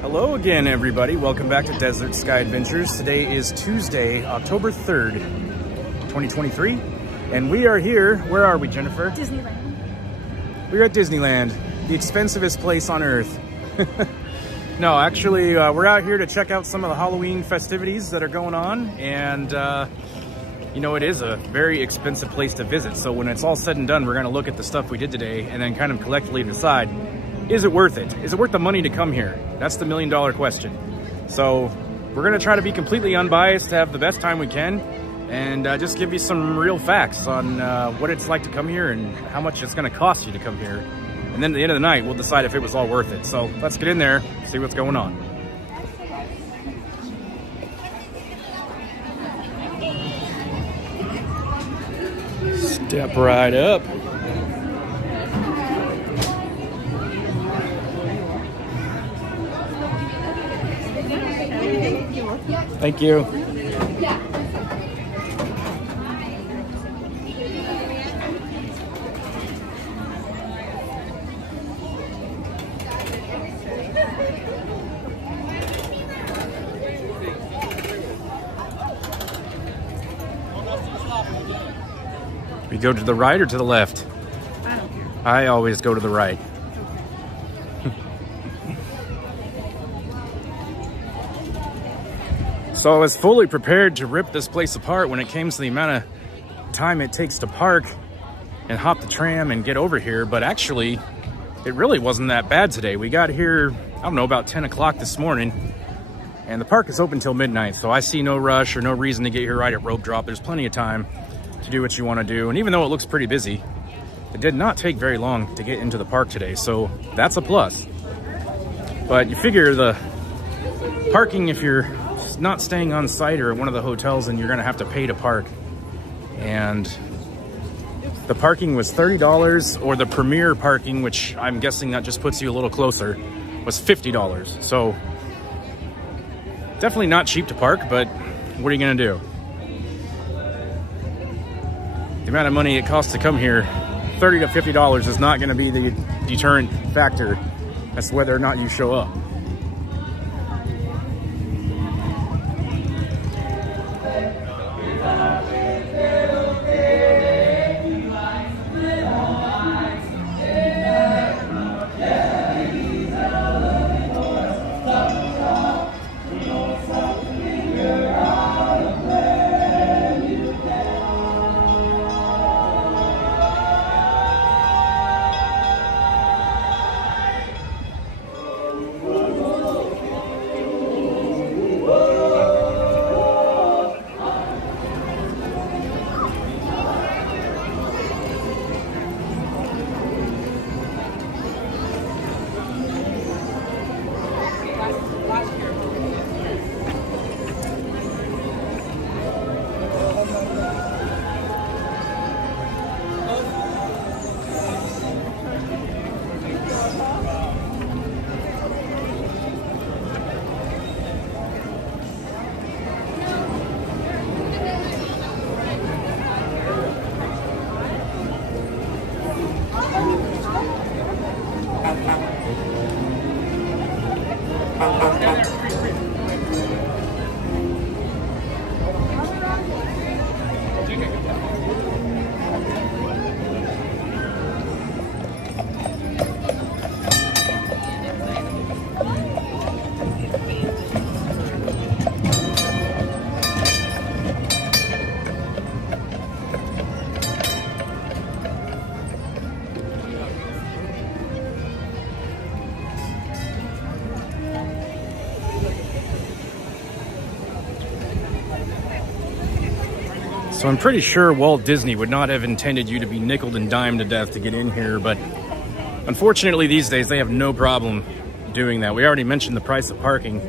Hello again, everybody. Welcome back to Desert Sky Adventures. Today is Tuesday, October 3rd, 2023. And we are here. Where are we, Jennifer? Disneyland. We're at Disneyland, the expensivest place on earth. No, actually, we're out here to check out some of the Halloween festivities that are going on. And, you know, it is a very expensive place to visit. So when it's all said and done, we're going to look at the stuff we did today and then kind of collectively decide, is it worth it? Is it worth the money to come here? That's the million-dollar question. So we're going to try to be completely unbiased, to have the best time we can, and just give you some real facts on what it's like to come here and how much it's going to cost you to come here. And then at the end of the night, we'll decide if it was all worth it. So let's get in there, see what's going on. Step right up. Thank you. We go to the right or to the left? I don't care. I always go to the right. So I was fully prepared to rip this place apart when it came to the amount of time it takes to park and hop the tram and get over here, but actually it really wasn't that bad today. We got here, I don't know, about 10 o'clock this morning, and the park is open till midnight, so I see no rush or no reason to get here right at rope drop. There's plenty of time to do what you want to do, and even though it looks pretty busy, it did not take very long to get into the park today, so that's a plus. But you figure the parking, if you're not staying on site or at one of the hotels, and you're gonna have to pay to park, and the parking was $30, or the premier parking, which I'm guessing that just puts you a little closer, was $50. So definitely not cheap to park, but what are you gonna do? The amount of money it costs to come here, $30 to $50, is not gonna be the deterrent factor as to whether or not you show up. So I'm pretty sure Walt Disney would not have intended you to be nickeled and dimed to death to get in here, but unfortunately these days they have no problem doing that. We already mentioned the price of parking.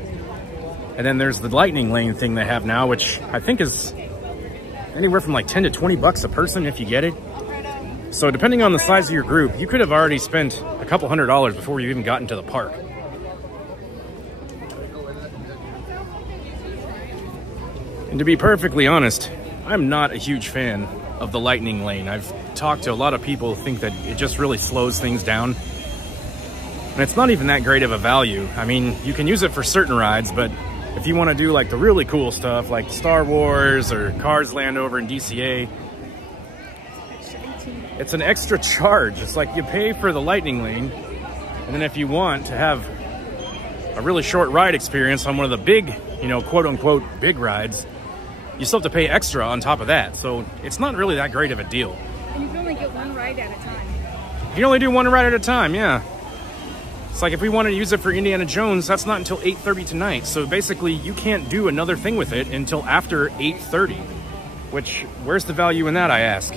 And then there's the lightning lane thing they have now, which I think is anywhere from like 10 to 20 bucks a person if you get it. So depending on the size of your group, you could have already spent a couple $100s before you even got into the park. And to be perfectly honest, I'm not a huge fan of the lightning lane. I've talked to a lot of people who think that it just really slows things down. And it's not even that great of a value. I mean, you can use it for certain rides, but if you want to do like the really cool stuff like Star Wars or Cars Land over in DCA, it's an extra charge. It's like you pay for the lightning lane, and then if you want to have a really short ride experience on one of the big, you know, quote unquote big rides, you still have to pay extra on top of that. So it's not really that great of a deal. And you can only get one ride at a time. You can only do one ride at a time, yeah. It's like if we wanted to use it for Indiana Jones, that's not until 8:30 tonight. So basically you can't do another thing with it until after 8:30, which, where's the value in that, I ask?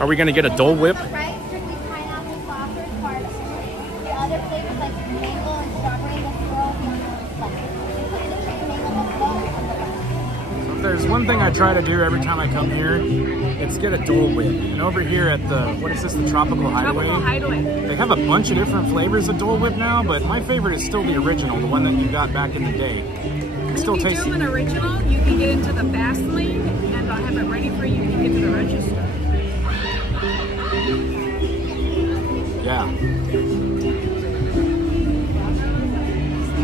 Are we gonna get a Dole Whip? There's one thing I try to do every time I come here, it's get a Dole Whip. And over here at the, what is this, the Tropical Hideaway? Tropical Hideaway. They have a bunch of different flavors of Dole Whip now, but my favorite is still the original, the one that you got back in the day. It's still tasty. If you do an original, you can get into the fast lane, and I'll have it ready for you when you get to the register. Yeah.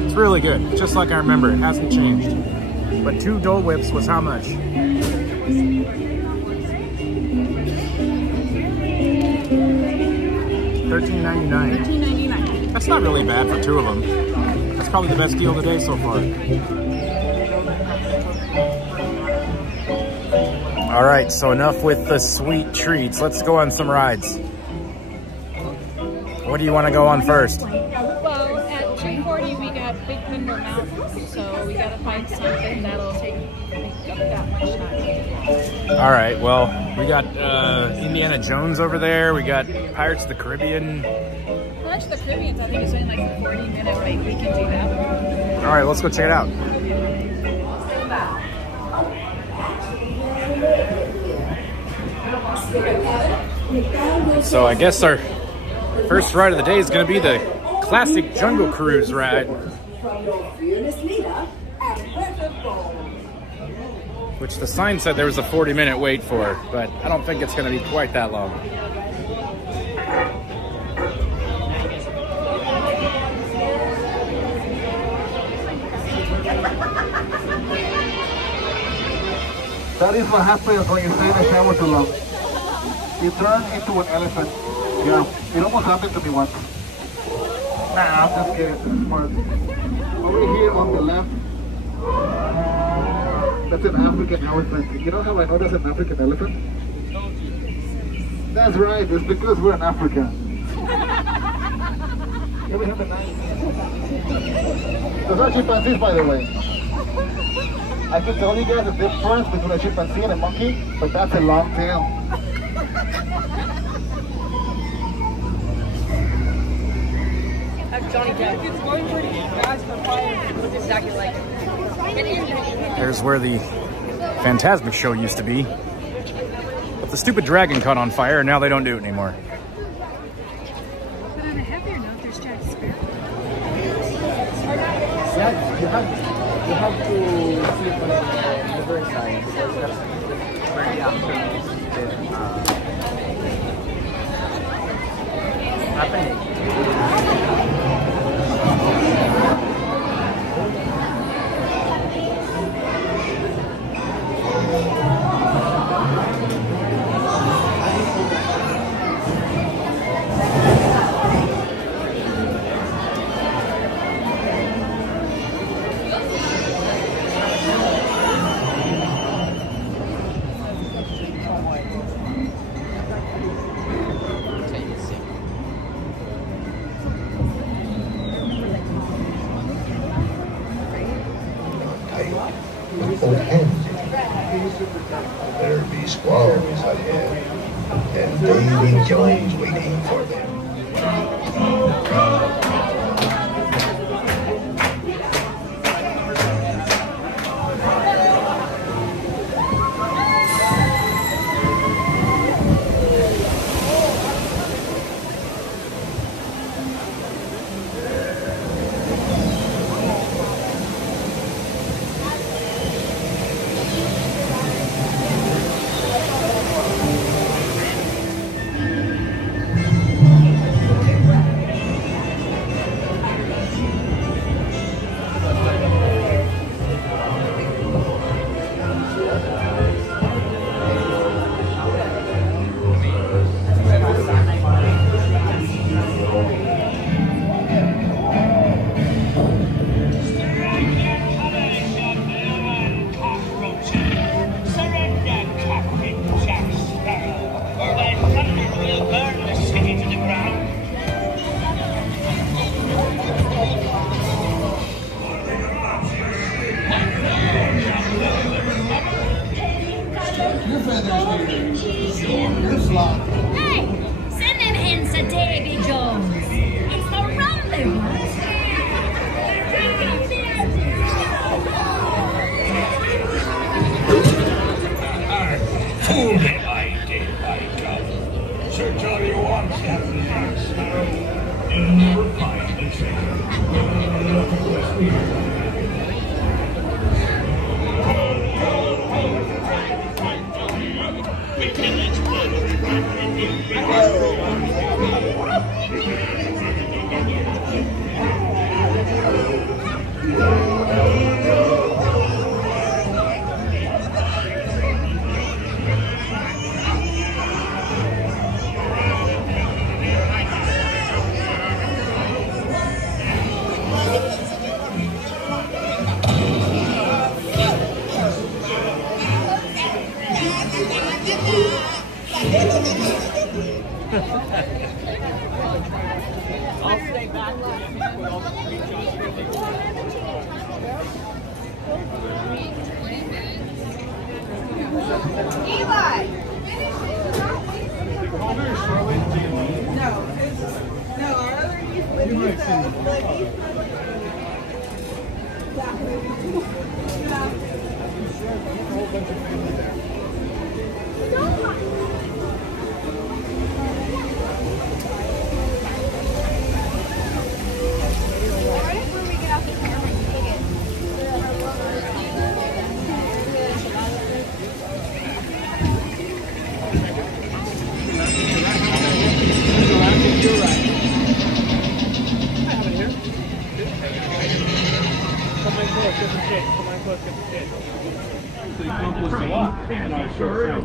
It's really good, just like I remember. It hasn't changed. But 2 Dole Whips was how much? $13.99. $13.99. That's not really bad for 2 of them. That's probably the best deal of the day so far. All right, so enough with the sweet treats. Let's go on some rides. What do you want to go on first? Well, at 2:40 we got Big Thunder Mountain, so we gotta find something that'll take up that much time. All right, well, we got Indiana Jones over there. We got Pirates of the Caribbean. Pirates of the Caribbean, I think it's only like a 40-minute wait. We can do that. All right, let's go check it out. So I guess our first ride of the day is going to be the classic Jungle Cruise ride, which the sign said there was a 40-minute wait for, but I don't think it's going to be quite that long. That is what happens when you stay in the shower too long. You turn into an elephant. Yeah, it almost happened to me once. Nah, I'm just kidding. It's smart. Over here on the left, that's an African elephant. You know how I know that's an African elephant? That's right. It's because we're in Africa. Yeah, we have a nice. Those are chimpanzees, by the way. I can tell you guys the difference between a chimpanzee and a monkey, but that's a long tail. Johnny Depp. It's going pretty fast for fire. It looks exactly like it. There's where the Fantasmic show used to be. But the stupid dragon caught on fire, and now they don't do it anymore. But on a heavier note, there's Jack Sparrow. Yeah, you have to sleep on the very side because that's very happening. There be squalls ahead, and Davy Jones waiting for them. Hey, send them hens to Davy Jones. It's the rum they want. Fool me, I did, by God. Sir Johnny wants Captain Jack Sparrow. You'll never find the treasure. I'll stay back with all the Eli! No, our other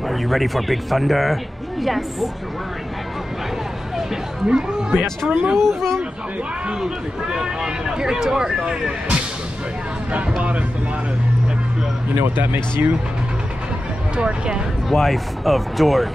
Are you ready for Big Thunder? Yes. Best remove them. You're a dork. That bought us a lot of extra. You know what that makes you? Dorkin. Wife of Dork.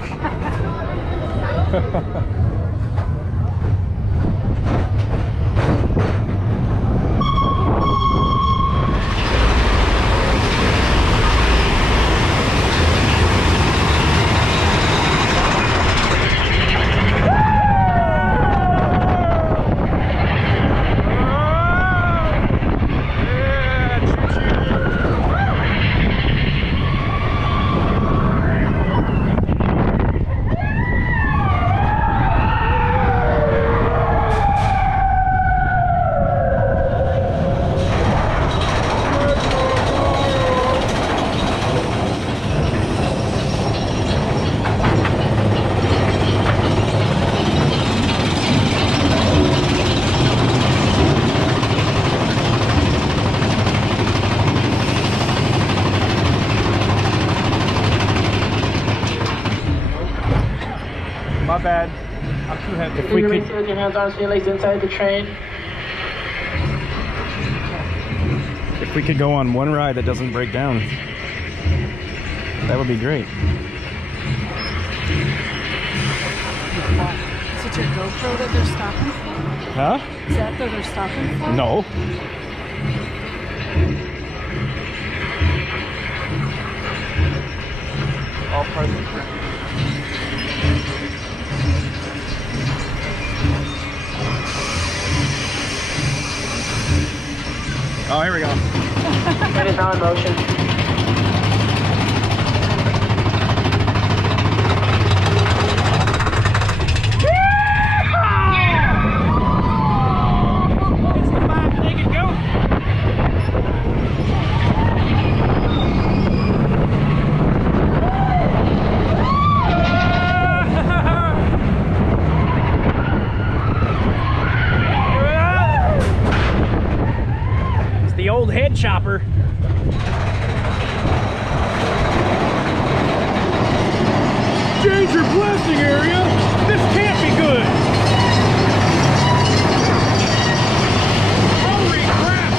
My bad. I'm too heavy. If we could, with your hands, arms, and your legs inside the train. if we could go on one ride that doesn't break down, that would be great. Is it your GoPro that they're stopping for? Huh? Is that what they're stopping for? No. All part of the trip. Oh, here we go. Train is now in motion. The old head chopper. Danger blasting area! This can't be good! Holy crap!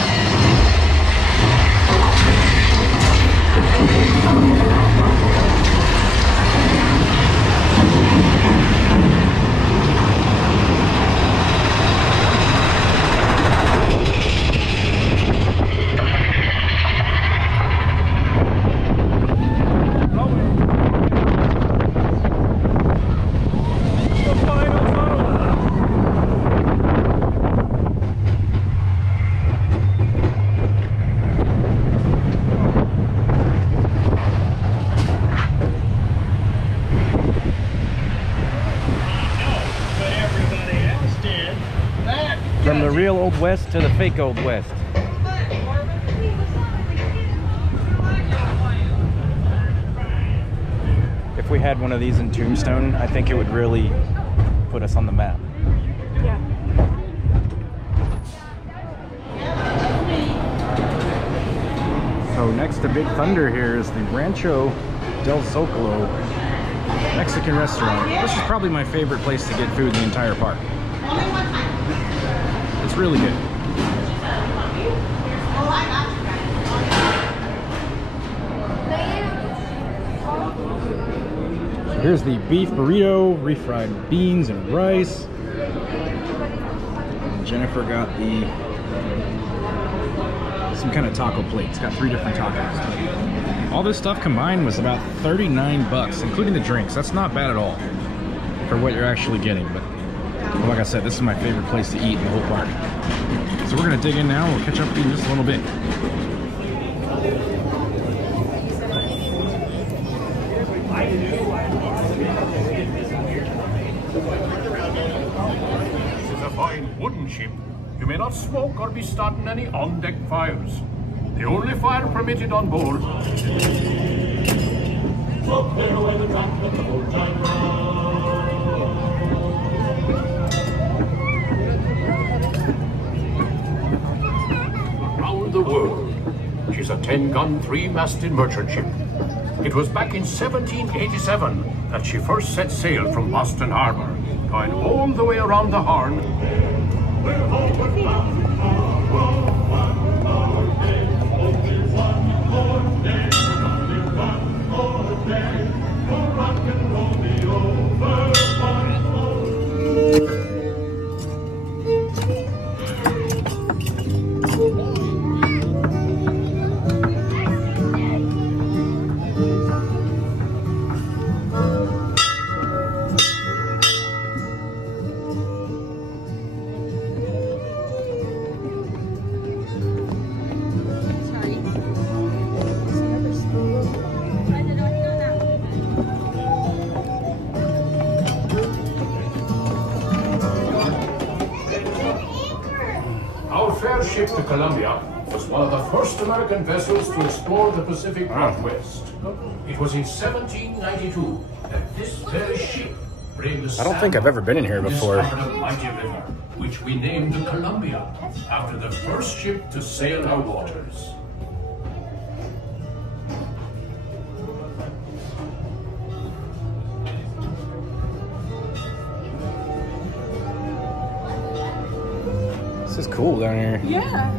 Old West to the fake Old West. If we had one of these in Tombstone, I think it would really put us on the map. Yeah. So next to Big Thunder here is the Rancho Del Chicano Mexican restaurant. This is probably my favorite place to get food in the entire park. It's really good. So here's the beef burrito, refried beans and rice. And Jennifer got some kind of taco plate. It's got 3 different tacos. All this stuff combined was about 39 bucks, including the drinks. That's not bad at all for what you're actually getting. But like I said, this is my favorite place to eat in the whole park. So we're gonna dig in now. We'll catch up with you in just a little bit. This is a fine wooden ship. You may not smoke or be starting any on-deck fires. The only fire permitted on board around the world. She's a 10-gun, 3-masted merchant ship. It was back in 1787 that she first set sail from Boston Harbor, going all the way around the Horn. Ship to Columbia was one of the first American vessels to explore the Pacific Northwest. It was in 1792 that this very ship braved the I don't think I've ever been in here before. discovered a mighty river, which we named the Columbia, after the first ship to sail our waters. This is cool down here. Yeah.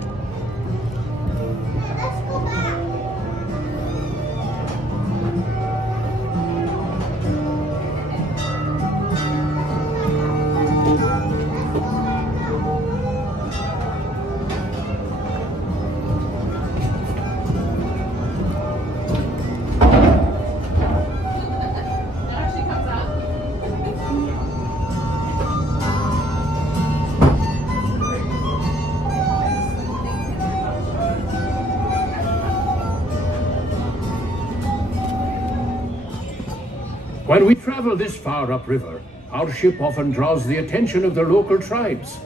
When we travel this far upriver, our ship often draws the attention of the local tribes.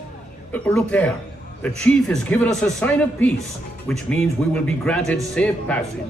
Look there. The chief has given us a sign of peace, which means we will be granted safe passage.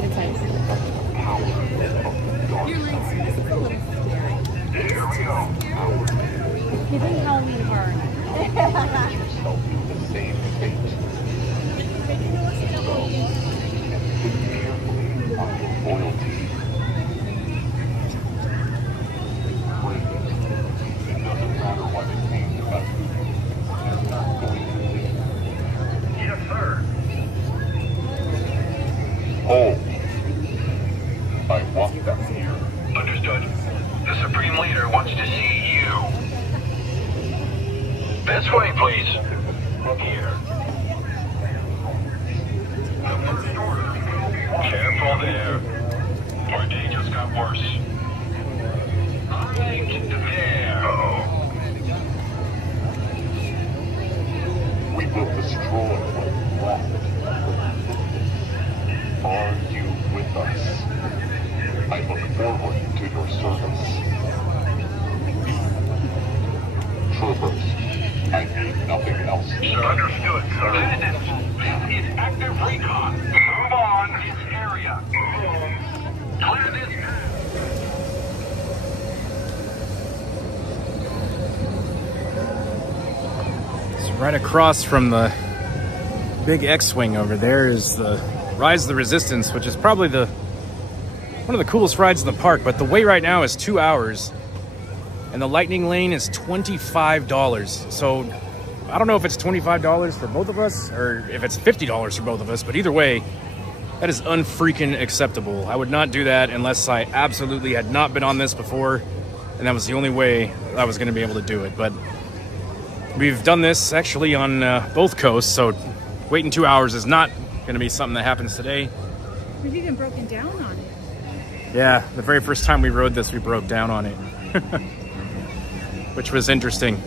feet inside. Your legs, this is a little scary. You think Halloween horror night. Yes, sir. Oh. I want them here. Understood. The Supreme Leader wants to see you. This way, please. Here. Careful there. Our day just got worse. Right there. Uh-oh. We will destroy what's left. Are you with us? I look forward to your service. Troopers, I need nothing else. Understood, sir. Citizens, this is active recon. Move on. This area. Clear this. So right across from the big X-Wing over there is the Rise of the Resistance, which is probably one of the coolest rides in the park, but the wait right now is 2 hours, and the Lightning Lane is $25. So I don't know if it's $25 for both of us, or if it's $50 for both of us, but either way, that is unfreaking acceptable. I would not do that unless I absolutely had not been on this before, and that was the only way I was gonna be able to do it. But we've done this actually on both coasts, so waiting 2 hours is not gonna be something that happens today. We've even broken down on it. Yeah, the very first time we rode this, we broke down on it, which was interesting.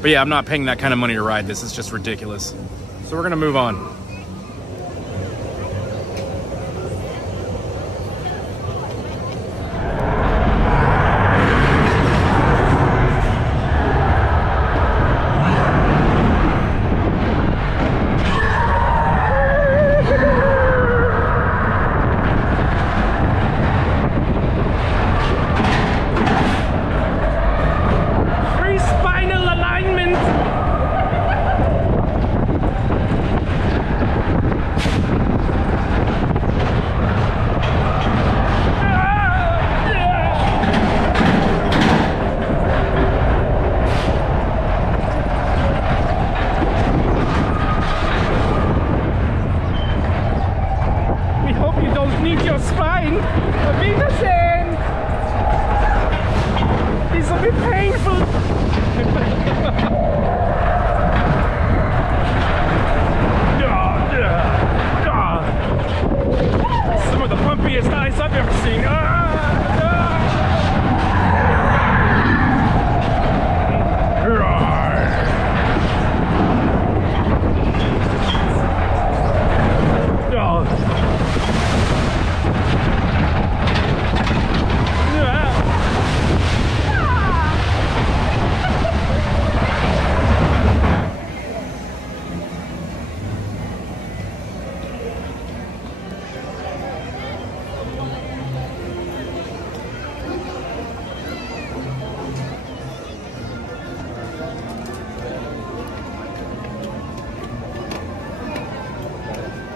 But yeah, I'm not paying that kind of money to ride this. It's just ridiculous. So we're gonna move on.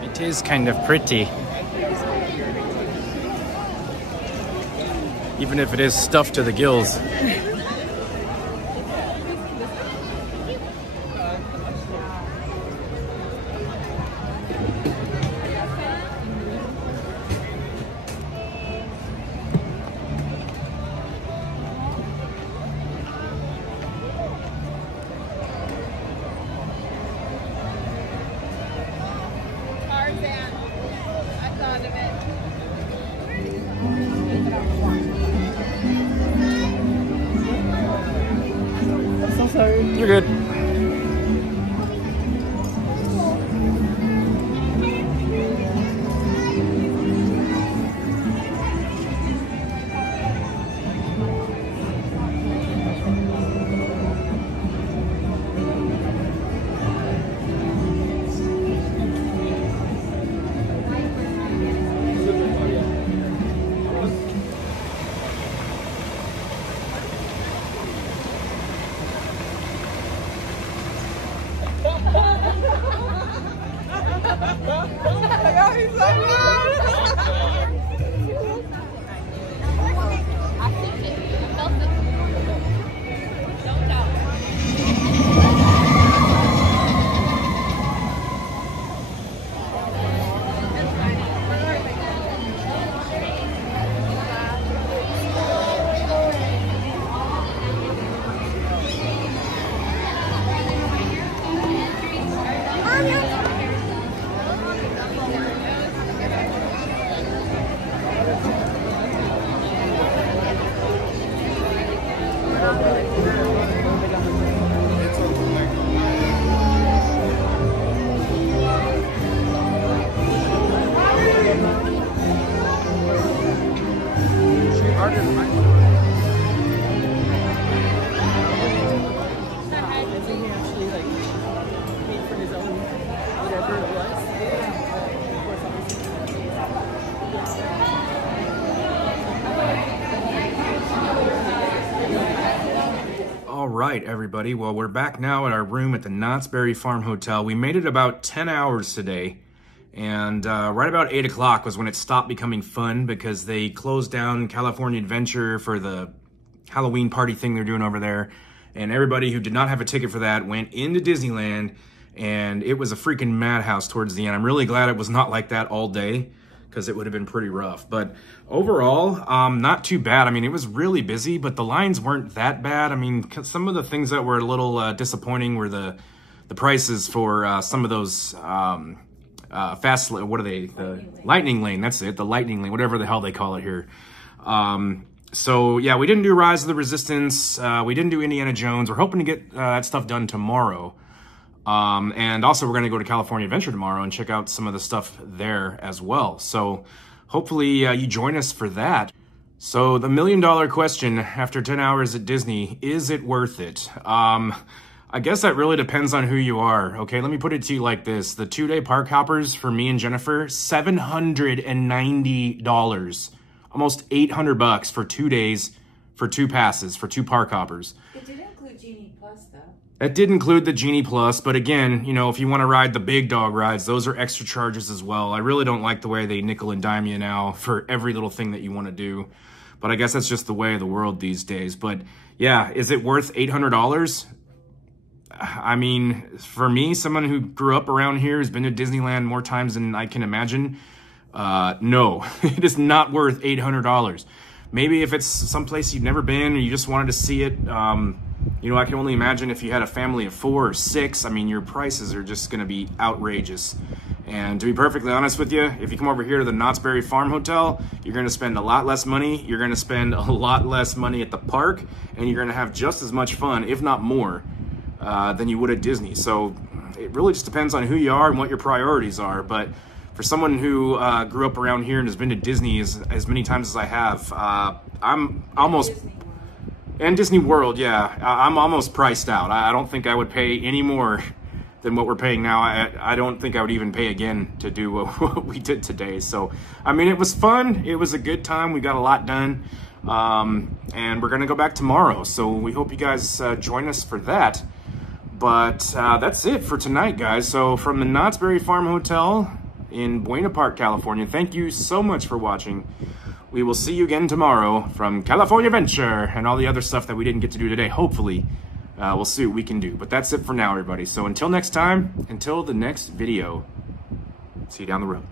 It is kind of pretty. Even if it is stuffed to the gills. You're good. All right, everybody. Well, we're back now at our room at the Knott's Berry Farm Hotel. We made it about 10 hours today. And right about 8 o'clock was when it stopped becoming fun because they closed down California Adventure for the Halloween party thing they're doing over there. And everybody who did not have a ticket for that went into Disneyland, and it was a freaking madhouse towards the end. I'm really glad it was not like that all day because it would have been pretty rough. But overall, not too bad. I mean, it was really busy, but the lines weren't that bad. I mean, some of the things that were a little disappointing were the prices for some of those fast, what are they? The lightning lane, that's it, the lightning lane, whatever the hell they call it here. So yeah, we didn't do Rise of the Resistance. We didn't do Indiana Jones. We're hoping to get that stuff done tomorrow. And also we're going to go to California Adventure tomorrow and check out some of the stuff there as well. So hopefully you join us for that. So the $1 million question after 10 hours at Disney, is it worth it? I guess that really depends on who you are. Okay, let me put it to you like this. The 2-day park hoppers for me and Jennifer, $790. Almost $800 for 2 days, for 2 passes, for 2 park hoppers. It did include Genie Plus, though. It did include the Genie Plus, but again, you know, if you want to ride the big dog rides, those are extra charges as well. I really don't like the way they nickel and dime you now for every little thing that you want to do. But I guess that's just the way of the world these days. But yeah, is it worth $800? I mean, for me, someone who grew up around here, has been to Disneyland more times than I can imagine, no, it is not worth $800. Maybe if it's someplace you've never been and you just wanted to see it, you know, I can only imagine if you had a family of 4 or 6, I mean, your prices are just going to be outrageous. And to be perfectly honest with you, if you come over here to the Knott's Berry Farm Hotel, you're going to spend a lot less money. You're going to spend a lot less money at the park, and you're going to have just as much fun, if not more, than you would at Disney. So it really just depends on who you are and what your priorities are. But for someone who grew up around here and has been to Disney as many times as I have, I'm almost... And Disney World, yeah, I'm almost priced out. I don't think I would pay any more than what we're paying now. I don't think I would even pay again to do what we did today. So, I mean, it was fun. It was a good time. We got a lot done. And we're going to go back tomorrow. So we hope you guys join us for that. But that's it for tonight, guys. So from the Knott's Berry Farm Hotel in Buena Park, California, thank you so much for watching. We will see you again tomorrow from California Adventure and all the other stuff that we didn't get to do today. Hopefully, we'll see what we can do. But that's it for now, everybody. So until next time, until the next video, see you down the road.